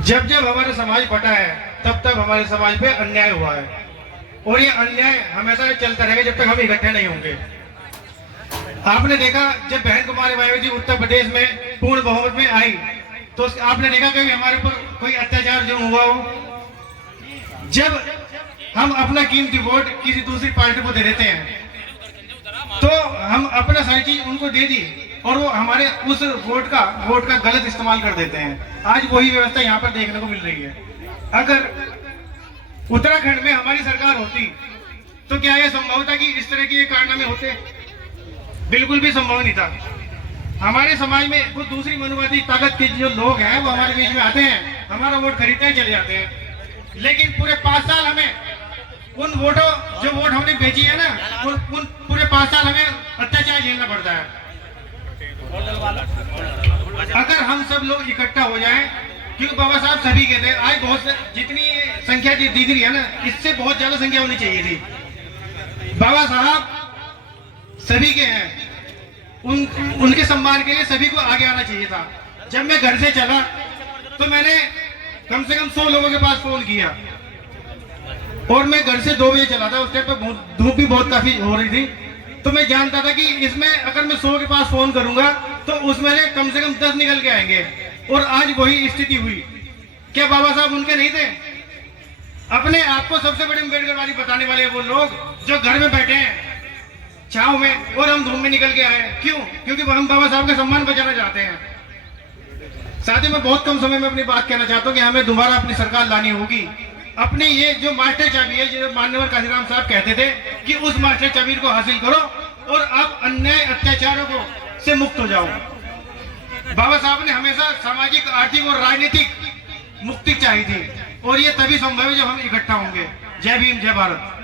जब जब हमारा समाज बटा है तब तब हमारे समाज पे अन्याय हुआ है, और ये अन्याय हमेशा चलता रहेगा जब तक हम इकट्ठे नहीं होंगे। आपने देखा जब बहन कुमारी मायावती उत्तर प्रदेश में पूर्ण बहुमत में आई तो आपने देखा कभी हमारे ऊपर कोई अत्याचार जो हुआ हो? जब हम अपना कीमती वोट किसी दूसरी पार्टी को दे देते हैं तो हम अपना सारी चीज उनको दे दी और वो हमारे उस वोट का गलत इस्तेमाल कर देते हैं। आज वही व्यवस्था यहाँ पर देखने को मिल रही है। अगर उत्तराखंड में हमारी सरकार होती तो क्या यह संभव था कि इस तरह के कारनामे होते? बिल्कुल भी संभव नहीं था। हमारे समाज में वो दूसरी मनुवादी ताकत के जो लोग हैं वो हमारे बीच में आते हैं, हमारा वोट खरीदते चले जाते हैं, लेकिन पूरे 5 साल हमें उन वोटों जो वोट हमने बेची है ना उन पूरे 5 साल हमें अत्याचार झेलना पड़ता है। अगर हम सब लोग इकट्ठा हो जाएं, क्योंकि बाबा साहब सभी कहते हैं, आज बहुत जितनी संख्या दिख रही है ना इससे बहुत ज्यादा संख्या होनी चाहिए थी। बाबा साहब सभी के हैं, उनके सम्मान के लिए सभी को आगे आना चाहिए था। जब मैं घर से चला तो मैंने कम से कम 100 लोगों के पास फोन किया और मैं घर से 2 बजे चला था। उस टाइम पे धूप भी बहुत काफी हो रही थी, तो मैं जानता था कि इसमें अगर मैं 100 के पास फोन करूंगा तो उसमें से कम 10 निकल के आएंगे। और आज वही स्थिति हुई। क्या बाबा साहब उनके नहीं थे? अपने आप को सबसे बड़ी अम्बेडकरवादी बताने वाले वो लोग जो घर में बैठे हैं छांव में और हम धूप में निकल के आए। क्यों? क्योंकि हम बाबा साहब का सम्मान बचाना चाहते हैं। साथ ही मैं बहुत कम समय में अपनी बात कहना चाहता हूँ कि हमें दोबारा अपनी सरकार लानी होगी। अपने ये जो मास्टर चाबी है, जो माननीय काशीराम साहब कहते थे कि उस मास्टर चाबी को हासिल करो और आप अन्याय अत्याचारों को से मुक्त हो जाओ। बाबा साहब ने हमेशा सामाजिक, आर्थिक और राजनीतिक मुक्ति चाहिए थी और ये तभी संभव है जब हम इकट्ठा होंगे। जय भीम, जय भारत।